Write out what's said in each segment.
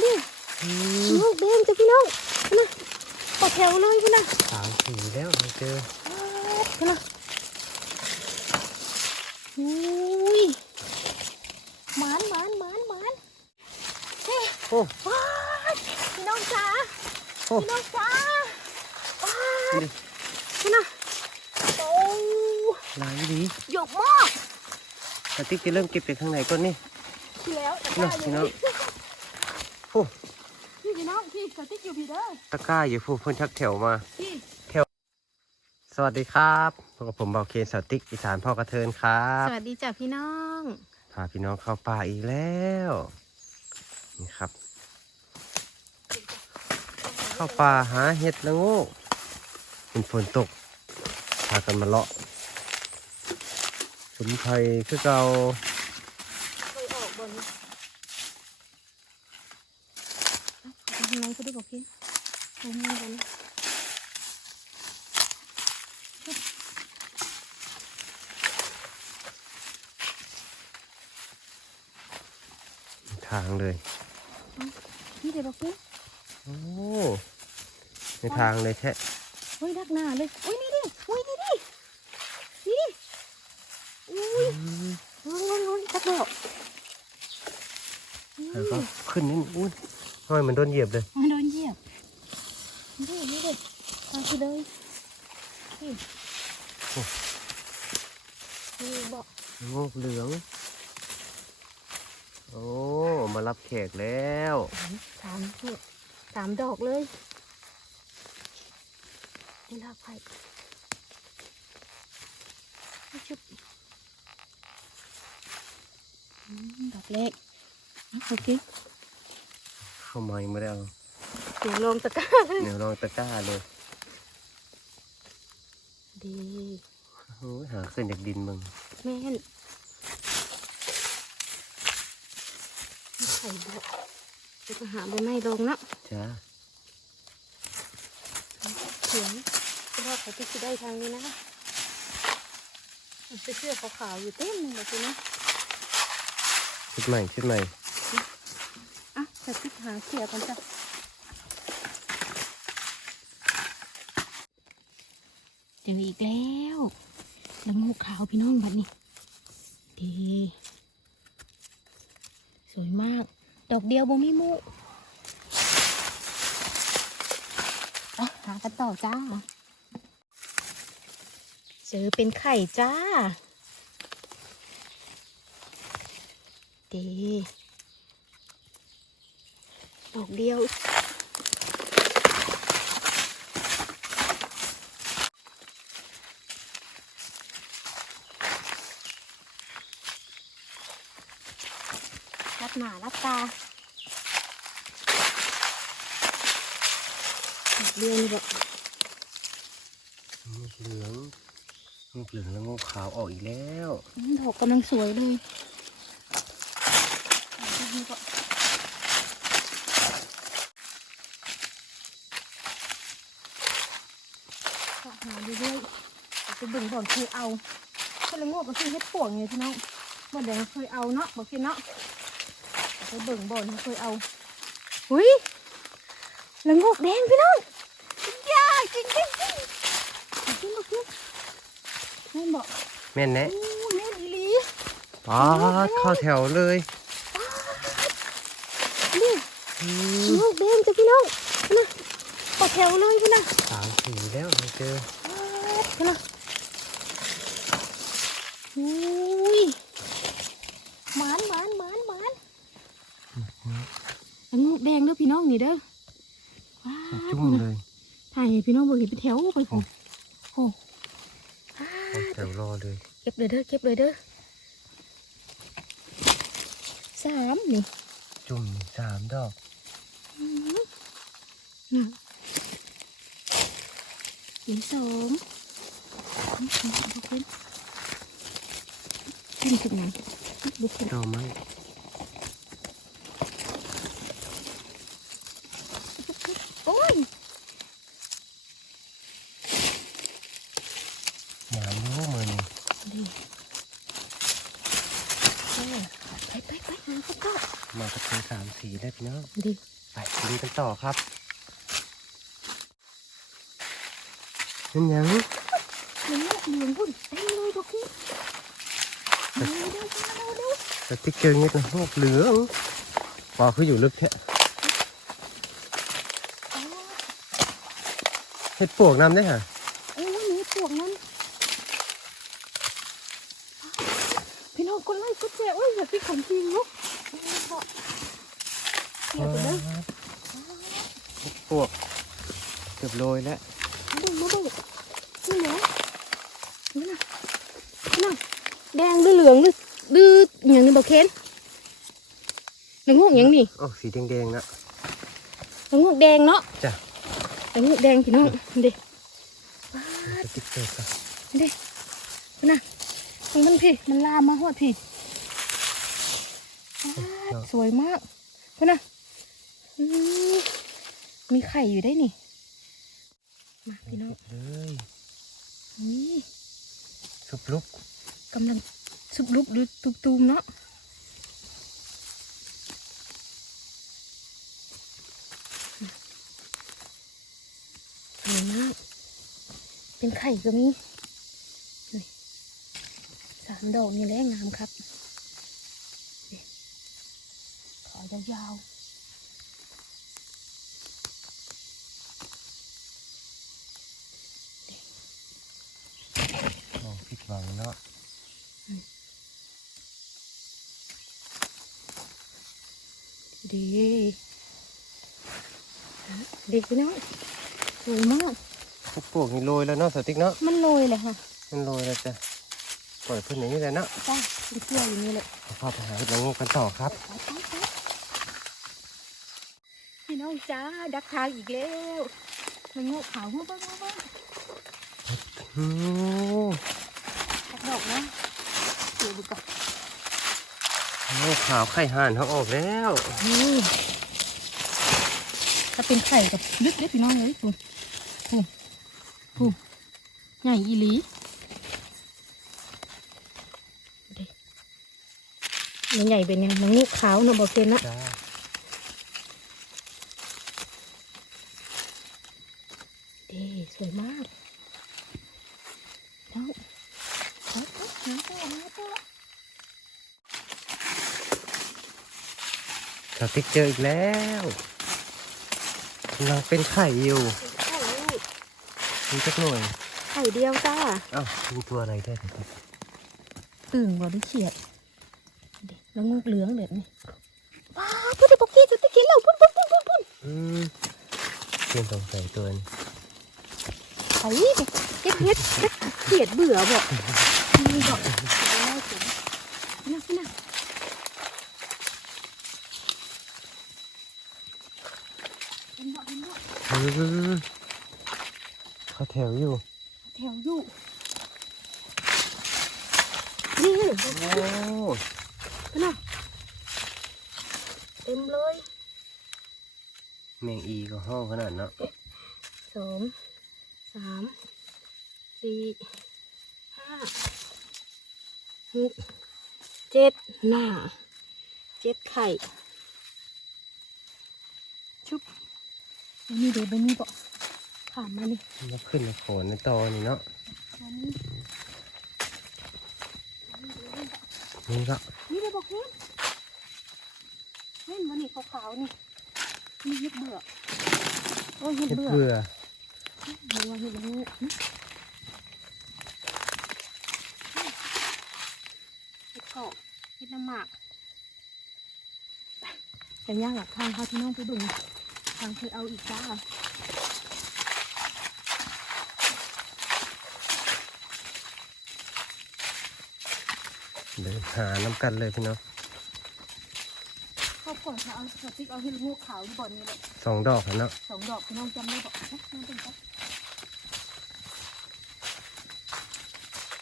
นี่อืมลูกแดงจ้ะพี่น้องนะต่อแถวเลยพี่นะสามสี่แล้วไม่เจอพี่นะอุ้ยหมานหมานหมานหมานเฮ้โอ้ว้ายพี่น้องจ๋าโอ้พี่น้องจ๋าว้ายดิพี่นะโอ้ลายดีหยกมากสติ๊กจะเริ่มเก็บไปข้างในก่อนนี่ที่แล้วแต่น่ะได้พี่เลน้อง ยโอ้พี่พี่น้องพี่สติ๊กอยู่พี่เด้อตะกร้าอยู่ฟูเพิ่นชักแถวมาพี่สวัสดีครับพบกับผมเบาเคนสติ๊กอีสานพ่อกระเทินครับสวัสดีจ้ะพี่น้องพาพี่น้องเข้าป่าอีกแล้วนี่ครับ เข้าป่าหาเห็ดละโงูเป็นฝนตกพากันมาเลาะสมไทยคือเก่า เคยออกบนทำไม ก็ได้บอกพี่ทำไมบนทางเลยพี่เดี๋ยวบอกพี่โอ้ในทางเลยแท้เฮ้ยดักหน้าเลยอุ้ยนี่ดิอุ้ยนี่ดินี่ดิอุ้ยอืมงงงงดักแล้วแล้วก็ขึ้นนิดอุ้ย ห้อยมันโดนเหยียบเลย มันโดนเหยียบนี่นี่ดิมาคือเลยนี่นี่บอกโงกเหลือง โอ้ มารับแขกแล้วสามนี่สามดอกเลยนี่ลากไปชุบอืมดอกเล็กอะโอเค เข้ามายังไม่ได้เอาเดี๋ยวลงตะกร้าเดี๋ยวลองตะกร้าเลยดีโอ้ยหาขึ้นจากดินมึงแม่นไข่บกจะไปหาใบไม้ลงเนาะจ้าเขียนเพราะว่าเขาที่จะได้ทางนี้นะเสื้อขาวๆอยู่เต็มเลยทีนะชุดใหม่ชุดใหม่ อะจะติดหาเขียกันจ้ะเจออีกแล้วล้วงูขาวพี่น้องบัดนี้ดีสวยมาก ดอกเดียวบ่มีมูอะหากันต่อจ้า เจอเป็นไข่จ้าดี อกเดียว รับหนารับตาดอกเดียวนี่บอกงูเหลืองงูเหลืองแล้วงูขาวออกอีกแล้วอืมดอกกำลังสวยเลยดอกนี้ก็ก็หาเรื่อยๆแต่ไปเบิ่งบ่ อนเคยเอาก็เลยงอกก็คือเฮ็ดปวงไงพี่น้องบ่อนแดงเคยเอาเนาะบอกกินเนาะแต่ไปเบิ่งบ่อนเคยเอาหุยแล้วงอกแดงพี่น้องยาจริงจริงจริงจริงบอกกินแม่นบอกแม่นแนะโอ้แม่นอีหลีป๊าดเข้าแถวเลยนี่อืมลูกแดงจ้ะพี่น้องนะต่อแถวเลยพี่นะสามสี่แล้วไม่เจอพี่นะ อุ้ยหมานหมานหมานหมานอันลูกแดงเด้อพี่น้องนี่เด้อว้าจุ่มเลยถ่ายให้พี่น้องเบิ่งเห็นเป็นแถวไปโอ้โหเข้าแถวรอเลยเก็บเลยเด้อเก็บเลยเด้อสามนี่จุ่มสามดอกน่ะอีกสองอืมอืมเอาขึ้น ขึ้นขึ้นไหนดูขึ้นดอกไม้โอ้ยหมาโน้มันดีเออไปไปไปหาพวกเขามากระเทยสามสี่ได้พี่น้องดิไปดูกันต่อครับนั่นยังเหลืองเหลืองพุ่นเต็มเลยดอกนี้ เร็วเร็วเร็วเร็วสติ๊กเกอร์เงี้ยนะโลกเหลืองปอคืออยู่ลึกแท้เห็ดปวกน้ำได้ค่ะเอ้ยวันนี้ปวกนั้นพี่น้องคนไล่ก็แจโอ้ยอย่าพี่ของจริงเนาะเกี่ยวไปเลยเห็ดปวกเกือบโรยแล้ว มาดูมาดูนี่เหรอนี่นะนี่นะแดงหรือเหลืองหรือหรืออย่างนี้บอกเคนเหลืองง อกอย่างนี้โอ้สีแดงๆนะเหลืองงอกแดงเนาะจ้ะเหลืองงอกแดงพี่น้องเด็สติ๊กเกอร์ครับเด็นะตรงมันพี่มันลามมาหอดพี่ว้าวสวยมากพี่นะอืมมีไข่อยู่ได้นี่ มาพี่น้องเลยนี่สุบลุกกำลังสุบลุกหรือตุมๆเนาะสวย มาก เป็นไข่ก็มีนี่สามดอกนี่แหละงามครับนี่ขอยาวมองผิดหวังเนาะๆดีดีพี่น้อง สวยมากเห็ดปวกนี่โรยแล้วเนาะสติ๊กเนาะมันโรยเลยค่ะ มันโรยแล้วจ้ะปล่อยเพื่อนอย่างนี้เลยเนาะจ้าเป็นเกลืออย่างนี้เลยเอาเข้าไปหาเห็ดละโงกกันต่อครับไปไปไปพี่น้องจ้าดักทางอีกแล้วมันโง่ขาวมาบ้างมาบ้างโอ้ตักดอกนะเดี๋ยวดูก่อนโหขาวไข่ห่านเขาออกแล้วนี่ถ้าเป็นไข่กับลึกเด้อพี่น้องเลยคุณ คุณคุณใหญ่อีหลีเด้มันใหญ่เป็นยังมันงูขาวเนาะบอกเกนนะจ้าเด้สวยมากแล้วแล้วแล้วหาตัวหาตัวสติ๊กเจออีกแล้วกำลังเป็นไข่อยู่ไข่ลูก มีจักหน่อยไข่เดียวจ้าอ้าวมีตัวอะไรด้วยครับตึงบ่ได้เขียดเด็แล้วงูเหลืองแบบนี้ว้าพูดได้บอกกี้จะตะกินแล้วพุ่นพุ่นพุ่นพุ่นพุ่นอืมเพียนสงสัยตัวนี้ไอ้เก็บเห็ดเก็บเขียดเบื่อบ่นี่บอกจะได้ไล่ถึงน่ะน่ะเห็นบ่เห็นบ่อืม เขาแถวอยู่แถวอยู่นี่โอ้น่ะเต็มเลยแมงอีก็ห้องขนาดเนาะสองสามสี่ห้าหกเจ็ดหน้าเจ็ดไข่ชุบอันนี้เดี๋ยวไปนี่ก็ ผ่านมานี่มาขึ้นมาโขนในตอนี่เนาะอันนี้นี่ก็นี่เลยบอกเห็นเห็นวันนี้ขาวๆนี่นี่เห็ดเบื่อโอ้ยเห็ดเห็ดเบื่อเบื่อเบื่อเห็ดละงูนะเห็ดเกาะเห็ดน้ำหมากแต่ย่างหลักทางเขาที่น้องไปดูทางเคยเอาอีกจ้า เดินหาน้ำกันเลยพี่น้องครอบครัวเขาเอาสติ๊กเอาเห็ดละงูขาวที่บ่อนี้เลยสองดอกอะเนาะสองดอกพี่น้องจำได้บอกนะน้องเป็นจ้ะ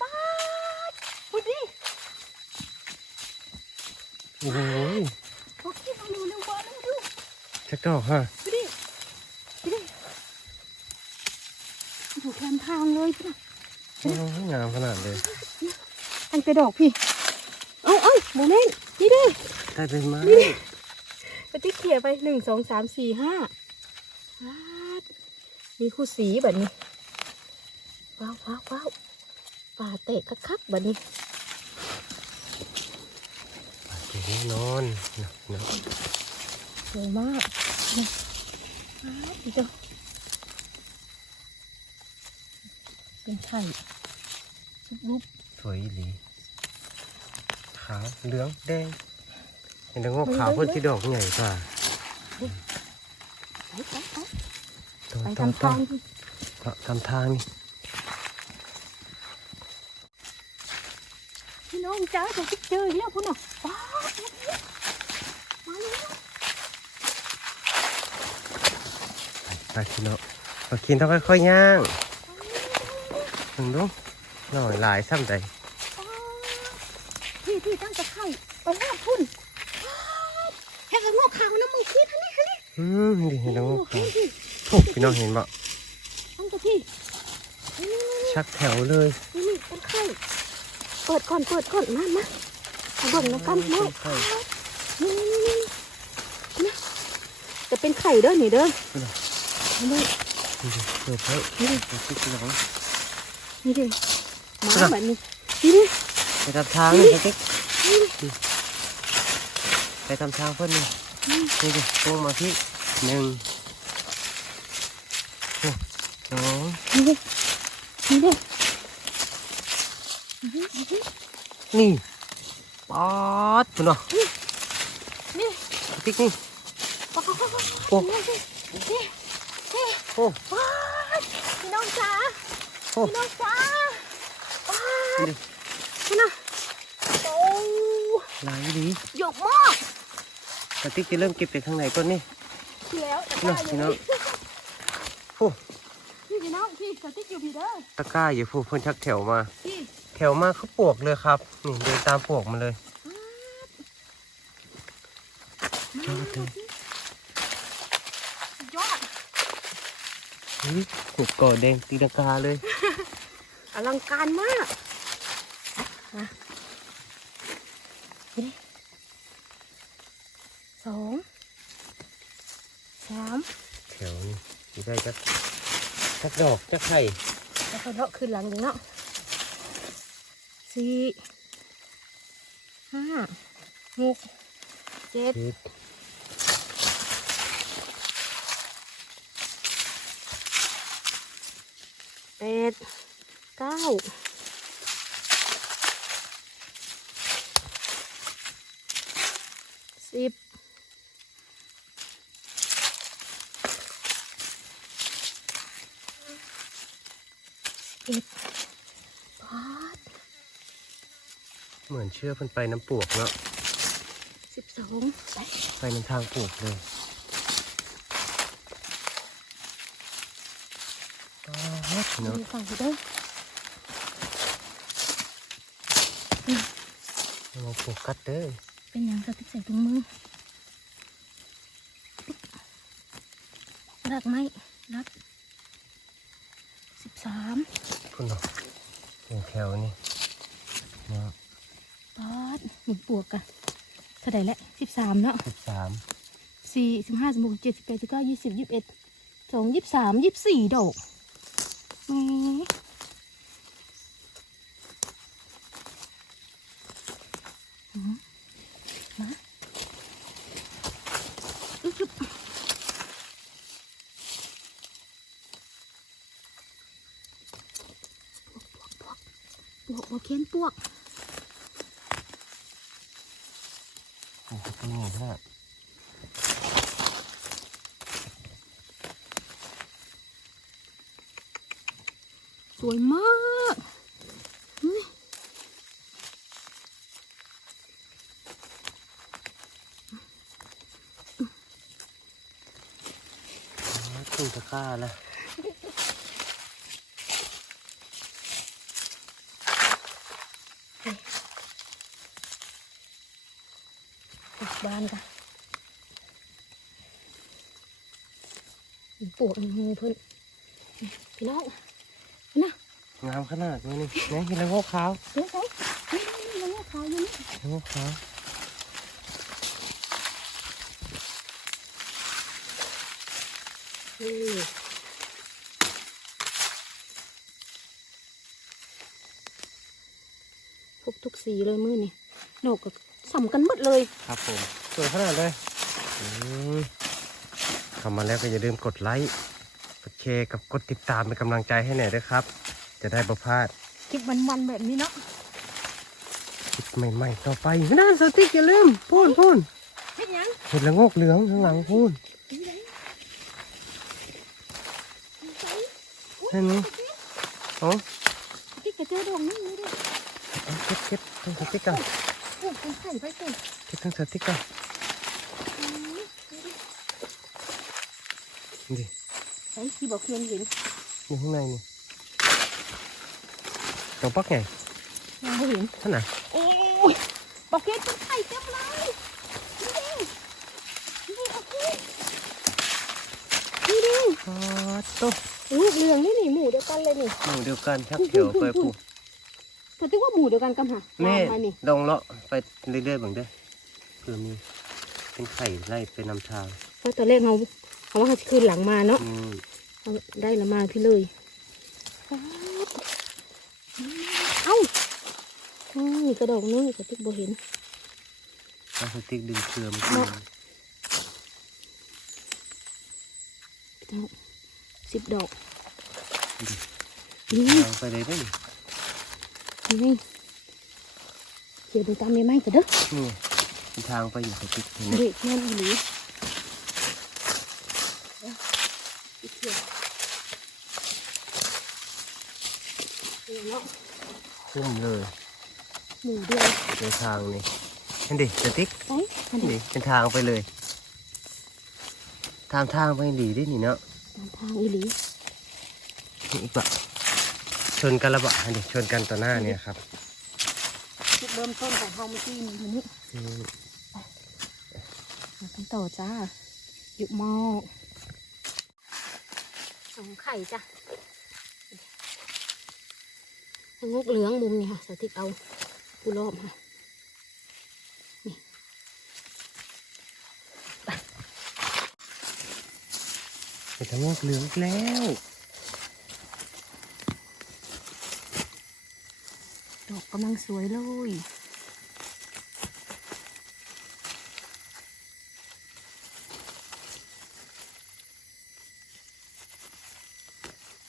ป้าดพูดดิโอ้ยโอเคมาดูเร็วมาเร็วดูจักดอกฮะดูดิดูดิอยู่แคมทางเลยพี่นะโอ้ยงามขนาดเลยอันกระดอกพี่เอาเอาโมเมนต์นี่เด้อได้เป็นไม้ไปติ๊กเขียไปหนึ่งสองสามสี่ห้าว้าวมีคู่สีแบบนี้ ว้าวว้าวว้าวป่าเตะคักๆแบบนี้เก่งแน่นอนนะนะสวยมากนี่ว้าวพี่เจ้าเป็นไข่ชุบรูปสวยอีหลีขาวเหลืองแดงเห็นแล้วงอกขาวเพิ่นที่ดอกใหญ่กว่าไปไปไปต้องไปต้องทำต้อทางงก็ทำทางนี่พี่น้องจ้าจะเจออีกแล้วพุ่นอะว้าวมาแล้วไปพี่น้องมากินต้องค่อยๆย่างถึงดูหน่อยหลายซ้ำใด พี่พี่ตั้งจะไข่ไปแล้วพุ่นว้าวแค่กระโงกขาวนะมึงคิดฮะนี่ฮะนี่อืมนี่เห็นแล้วงอกโอ้ขาวพี่โอ้พี่น้องเห็นบ่ตั้งจะพี่นี่นี่ชักแถวเลยนี่นี่เป็นไข่เปิดก่อนเปิดก่อนมามาเอาเบิ่งนะกันแม่ไข่นี่นี่นี่นี่นะจะเป็นไข่เด้อนี่เด้อนี่นี่ดิเปิดไว้นี่ดิเปิดพี่น้องนี่ดิหมาแบบนี้นี่ดิ ไปทำทางนี่สติ๊กไปทำทางเพื่อนนี่นี่ดิตรงมาที่หนึ่งโอ้สองนี่ดินี่ดินี่ดินี่ป๊อดคุณเนาะนี่สติ๊กนี่โอ้โอ้นี่นี่นี่โอ้ว้ายพี่น้องจ๋าโอ้พี่น้องจ๋าว้าย นี่ดินี่นะโอ้หลายดีหยกมากสติ๊กจะเริ่มเก็บไปข้างในก่อนนี่แล้วแต่เนาะว่าอพี่ยู่น้องนี่โอ้พี่พี่น้องพี่สติ๊กอยู่พี่เด้อตะกร้าอยู่ผู้เพิ่นชักแถวมาพี่แถวมาเขาปลวกเลยครับนี่เดินตามปลวกมาเลยยอดเลยสุดยอดเฮ้ยหุบก่อแดงตีลังกาเลยอลังการมาก มานี่ดิสองสามแถวนี่สิได้จักจักดอกจักไข่แล้วก็เลาะขึ้นหลังหนึ่งเนาะสี่ห้าหกเจ็ดเฮ็ดแปดเก้า สิบเอ็ดบาทเหมือนเชื่อเพิ่นไปน้ำปลวกเนาะสิบสองไปไปน้ำทางปลวกเลยอ๋อเนาะดูฝั่งไปเด้อเราปลวกกัดเด้อ เป็นอย่างสติ๊กใส่ถุงมือรักไหมรักสิบสามพุ่นเนาะเป็นแถวนี่เนาะปอดหมุนปวกกันเท่าไหร่แล้วสิบสามเนาะสิบสามสี่สิบห้าสิบหกเจ็ดสิบแปดสิบเก้ายี่สิบยี่สิบเอ็ดสองยี่สิบสามยี่สิบสี่ดอกแหมอืมมาอึ๊บอึ๊บป วกปวกปวกปวกเค้นปวกนี่ก็เป็นไงขนาดสวยมากเฮ้ยขึ้นตะกร้าแล้ว บบ้านกันปวกมือเพิ่นพี่น้องนะงามขนาดนี้นี่นี่เห็นแล้วงอกขาวเดี๋ยวเขานี่นี่นี่มันขาวอยู่นี่งอกขาวนี่พวกทุกสีเลยมือนี่ดอกก็ สำกันหมดเลย ครับผม สวยขนาดเลยอืมเข้ามาแล้วก็อย่าลืมกดไลค์กดแชร์กับกดติดตามเป็นกำลังใจให้หน่อยด้วยครับ จะได้ประพลาดคลิปมันๆแบบนี้เนาะคลิปใหม่ๆต่อไปไม่น่าสติ๊กอย่าลืมพูนพูนเฮ็ดหยังเห็ดละโงกเหลืองข้างหลังพูนนี่ไหนนี่ไหนเห็นไหมโอ้ที่กระเจอดอกนี่นี่ดิเอาเก็บเก็บทั้งสติ๊กก่อนโอ้เป็นไข่ไปสิเก็บทั้งสติ๊กก่อน อืมนี่ดินี่ดิไอ้ที่บอกเพียนเห็นอยู่ข้างในนี่ตัวปักไงยังไม่เห็นท่านน่ะโอ้ยบอกเพียนเป็นไข่เต็มเลยนี่ดินี่ดิบอกเพียนนี่ดิอ๋อโต๊ะลูกเรืองนี่นี่หมูเดียวกันเลยนี่หมู่เดียวกันทักแถวไปปลูกแต่ที่ว่าหมูเดียวกันกันหะแม่มานี่ลองเลาะ ไปเรื่อยๆบ้างเด้อเผื่อมีเป็นไข่ไล่เป็นนำทางเพราะตอนแรกเขาเขาว่าเขาจะคืนหลังมาเนาะอืมเอาได้ละมาพี่เลยป๊าดเอ้าอืมกระดอกนึงกระติกบ่เห็น พลาสติกดึงเกลือมันเนาะเจ้าสิบดอกนี่ทางไปเลยได้อนี่ เขียวดูตามไม่ไหมกันเด้อนี่เป็นทางไปอยู่สติ๊กเห็นไหมเด็กนั่นอีหลีเอ้าอีเขียวนี่เนาะขึ้นเลยหมูเดียวเป็นทางนี่เห็นดิสติ๊กไปอันนี้นี่เป็นทางไปเลยตามทางไปดีดินี่เนาะตามทางอีหลีนี่อีกบะชนกันและบะเห็นดิชนกันต่อหน้าเนี่ยครับจุด เริ่มต้นของเฮาเมื่อกี้นี่มันนี่อืมากันต่อจ้าอยู่ม้อสองไข่จ้ะงกเหลืองมุมนี่ค่ะสติ๊กเอาปูรอบค่ะเป็นทางงอกเหลืองแล้ว ดอ กำลังสวยเลย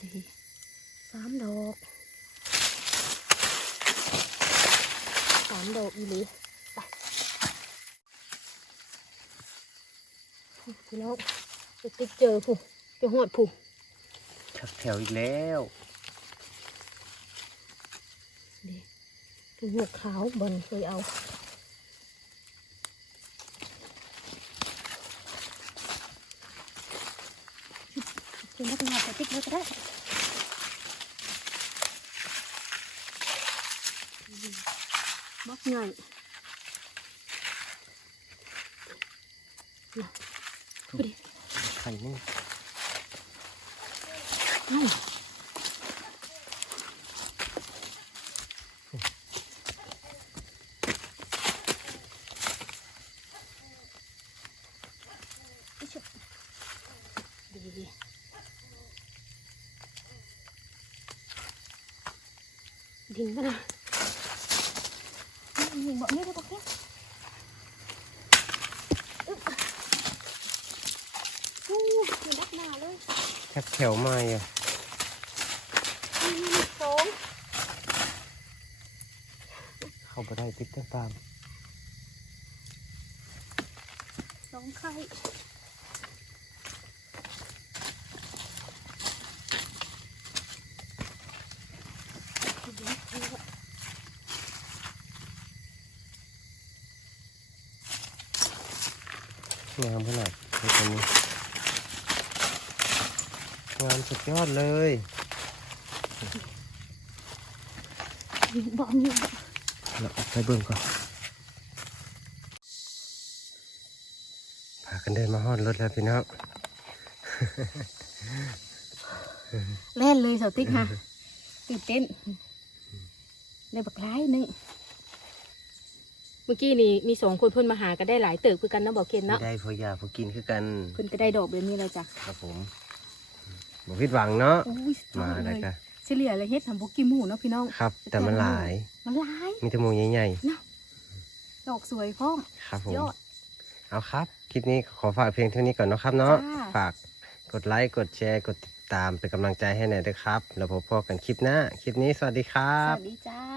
ดีสามดอกสามดอกอีหลีไปพี่น้องจะติ๊กเจอผู้จะหอดผู้ชักแถวอีกแล้ว ดีตัว หัวขาวบนเคยเอาคุณก็ไปหาสติ๊กเลยก็ได้บล็อกใหญ่น่ะพอดีไข่นี่ อ้าวอิ๊ยชุบดีดีดิ่งกันนะหนึ่งบอกนี่ได้บอกแค่อึ๊บโอ้ยมันดักหนาเลย ชักแถวมาอะ นี่สอง เข้าไปได้ติ๊กตามสองไข่งามขนาดนี้ตัวนี้งามสุดยอดเลย บอกนี่ เราออกไปเบิ่งก่อนพากันเดินมาฮอดรถแล้วพี่น้องเล่นเลยสาวติ๊กค่ะตื่นเต้นได้บักร้ายหนึงเมื่อกี้นี่มีสองคนเพิ่นมาหาก็ได้หลายเติบคือกันนะบอกเคนไม่เนาะได้พอยาพอกินคือกันเพิ่นก็ได้ดอกแบบนี้เลยจ้ะครับผมบ่ผิดหวังเนาะโอ้ยสุดยอมาดเลแล้วยก็ เฉลี่ยเลยเฮ็ดทำบุกิหมูเนาะพี่น้อง ครับ แต่มันหลาย มันหลายมีแต่หมูใหญ่ดอกสวยพร้อมๆครับผมยอดเอาครับ คลิปนี้ขอฝากเพียงเท่านี้ก่อนเนาะครับเนาะจ้าฝากกดไลค์กดแชร์กดติดตามเป็นกำลังใจให้หน่อยด้วยครับ แล้วพบกันคลิปหน้า คลิปนี้สวัสดีครัสบวัสดีจ้า